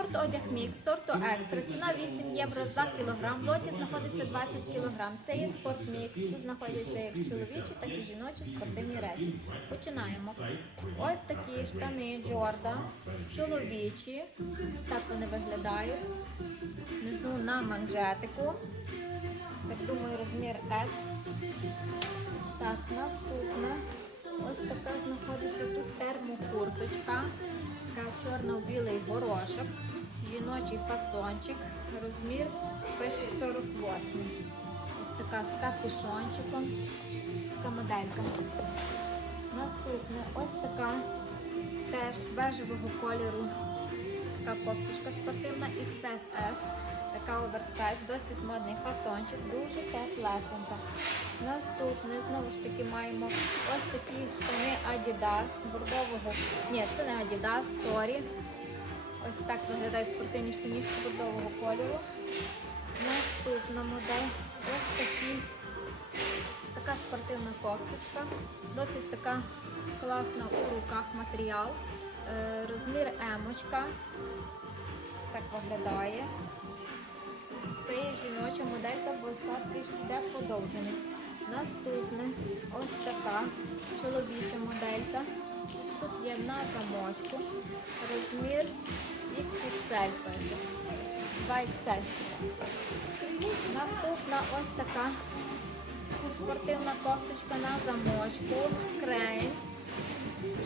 Сорт одяг мікс, сорту екстра. Ціна 8 євро за кілограм. В лоті знаходиться 20 кілограм. Це є спорт мікс. Тут знаходяться як чоловічі, так і жіночі спортивні речі. Починаємо. Ось такі штани Джордан, чоловічі. Так вони виглядають. Внизу на манжетику. Так думаю, розмір S. Так, наступне. Ось така знаходиться тут термокурточка. Така чорно-білий горошок, жіночий фасончик, розмір пише 48. Ось така з капюшончиком, така моделька. Наступне ось така теж бежевого кольору. Така кофточка спортивна XSS. Така оверсайз, досить модний фасончик, дуже теплесенька. Наступне, знову ж таки, маємо ось такі штани Adidas бордового. Ні, це не Adidas, сорі. Ось так виглядають спортивні штанішки бордового кольору. Наступна модель. Ось такі. Така спортивна кофточка. Досить така класна у руках матеріал. Е, розмір емочка. Ось так виглядає. Це є жіноча моделька, бо трішки йде подовжений. Наступне ось така чоловіча моделька. Тут є на замочку. Розмір XXL пише. 2XL. Наступна ось така спортивна кофточка на замочку. Крейн.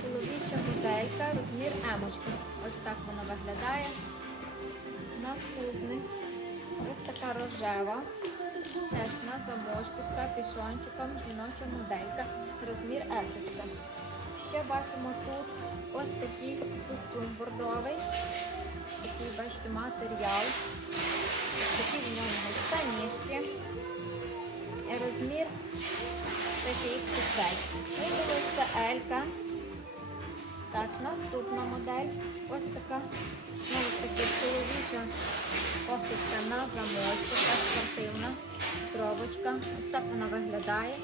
Чоловіча моделька, розмір емочка. Ось так вона виглядає. Наступний. Ось така рожева. Теж на замочку з капішончиком, жіноча моделька, розмір есочка. Ще бачимо тут ось такий костюм бордовий. Такий, бачите, матеріал. Такі в ньому штанішки. І Розмір теж. Виявилось це Елька. Так, наступна модель. Ось така, знову ж таки, чоловіча кофточка на замочку, така спортивна тровочка. Ось так вона виглядає.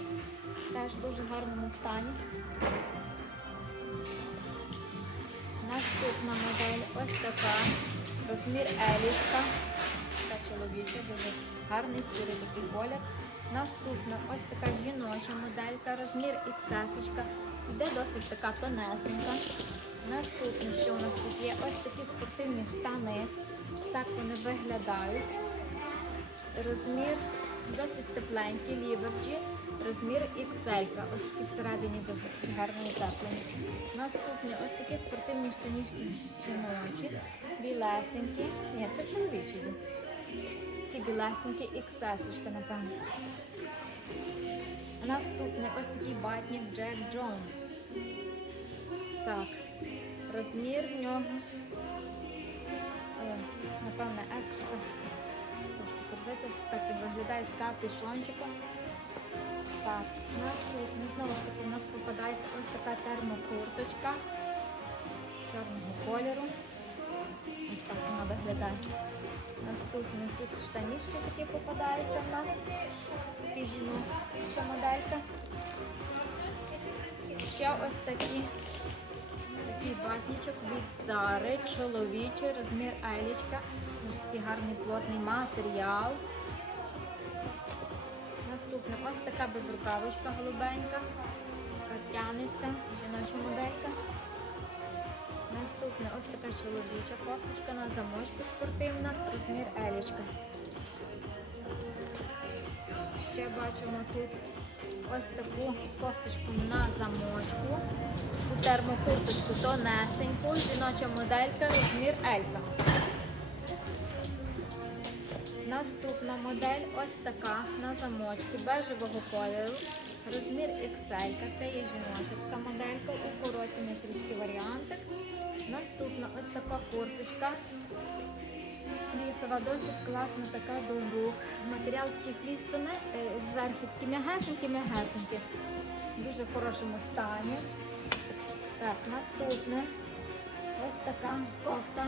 Теж в дуже гарному стані. Наступна модель ось така. Розмір елічка. Така чоловіча, дуже гарний сірий такий колір. Наступна ось така жіноча моделька, розмір XS. Йде досить така тонесенька. Наступне, що у нас тут є, ось такі спортивні штани. Так вони виглядають. Розмір досить тепленький, ліверджі, розмір XL. Ось такі всередині досить гарно утеплені. Наступні ось такі спортивні штанішки жіночі, білесенькі. Ні, це чоловічі. Ось такі білесенькі XS, напевно. Наступний ось такий батник Джек Джонс. Так, розмір в нього. О, напевне, есочка. Подивитись, так виглядає з капюшончиком. Так, наступний, знову ж таки, у нас попадається ось така термокурточка чорного кольору. Ось так вона виглядає. Наступний тут штанішки такі попадаються в нас. Такі жіноча моделька. Ще ось такі такий ватничок від Зари, чоловічий, розмір Елічка. Ось такий гарний плотний матеріал. Наступне ось така безрукавочка голубенька. Тянеться, жіноча моделька. Наступне ось така чоловіча кофточка на замочку спортивна, розмір елічка. Ще бачимо тут ось таку кофточку на замочку. Ту термокурточку тонесеньку, жіноча моделька, розмір Елька. Наступна модель ось така на замочку бежевого кольору. Розмір XL. Це є жіноча така моделька, укорочений трішки варіантик. Наступна ось така курточка. Флісова, досить класна така до рук. Матеріал такий фліс е, зверху такі м'ягесенькі, м'ягесенькі. В дуже хорошому стані. Так, наступне ось така кофта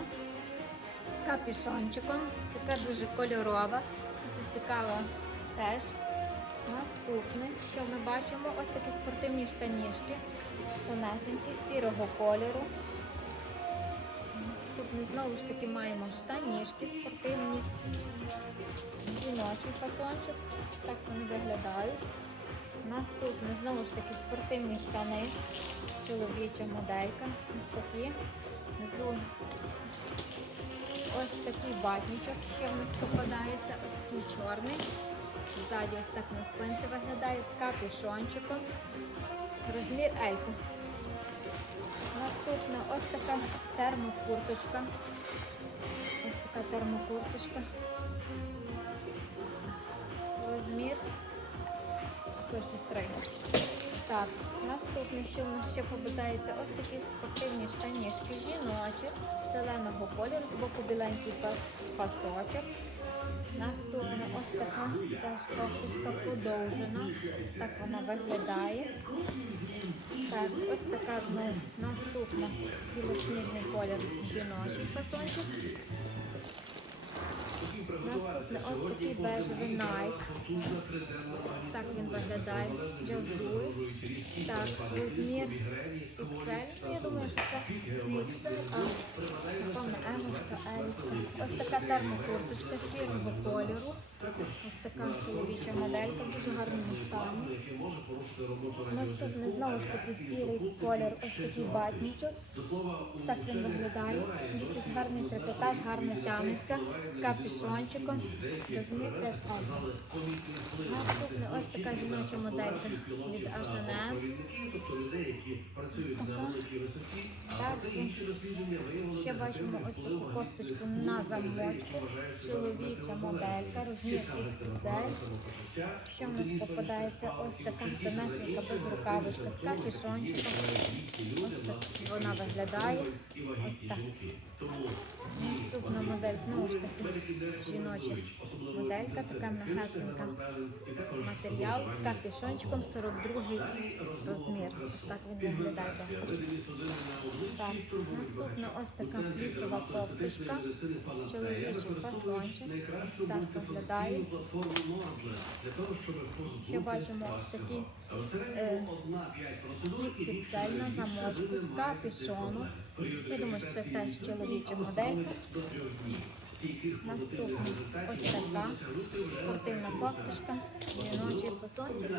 з капішончиком. Така дуже кольорова. Досить цікава теж. Наступне, що ми бачимо, ось такі спортивні штанішки, тонесенькі, сірого кольору. Наступне знову ж таки маємо штанішки спортивні, жіночий фасончик. Ось так вони виглядають. Наступне знову ж таки спортивні штани, чоловіча моделька. Ось такі. Внизу ось такий батничок ще в нас попадається, ось такий чорний. Ззаді ось так на спинці виглядає з капюшончиком. Розмір Елька. Наступна ось така термокурточка. Ось така термокурточка. Розмір пише 3. Так, наступне, що в нас ще попадається, ось такі спортивні штанішки жіночі, зеленого кольору, з боку біленький пасочок. Наступна ось така теж кофточка подовжена. Так вона виглядає. Так, ось така знову наступна білосніжний колір жіночий фасончик. Наступне ось такий бежевий Nike. Ось так він виглядає. Just do it. Так, розмір XL. Я думаю, що це не XL, а напевно емочка, Елька. Ось така термокурточка сірого кольору. Ось така чоловіча моделька, дуже гарному стані. Наступний знову ж таки сірий колір, ось такий батнічок. Так він виглядає. Досить гарний трикотаж, гарно тягнеться з капюшончиком. Розмір теж гарний. Наступне ось така жіноча моделька від H&M. Ось така. Далі ще бачимо ось таку кофточку на замочку. Чоловіча моделька, розмір XL. Ще в нас попадається ось така тонесенька безрукавочка з капішончиком. Ось так вона виглядає. Ось так. Наступна модель знову ж таки жіноча моделька, така м'ягесенька матеріал з капюшончиком 42 розмір. Ось так він виглядає. Так, наступна ось така флісова кофточка, чоловічий фасончик. Ось так виглядає. Ще бачимо ось такі е, на замочку з капюшоном. Я думаю, що це теж чоловіча моделька. Наступна ось така спортивна кофточка, жіночий фасончик.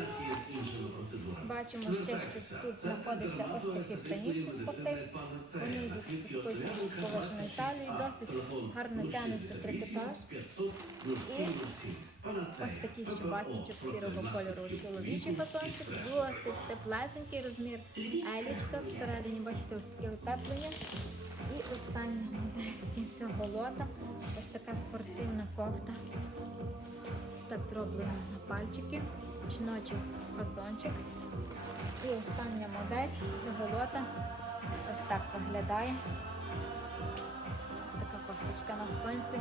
Бачимо ще, що тут знаходиться ось такі штанішки спортивні. Вони йдуть з такою трішки поважною талією, досить гарно тягнеться трикотаж. І ось такий щубатничок сірого кольору чоловічий фасончик, досить теплесенький розмір елічка. Всередині бачите ось таке утеплення. І остання модель цього лота. Ось така спортивна кофта. Ось так зроблена на пальчики. Жіночий фасончик. І остання модель цього лота. Ось так виглядає. Ось така кофточка на спинці.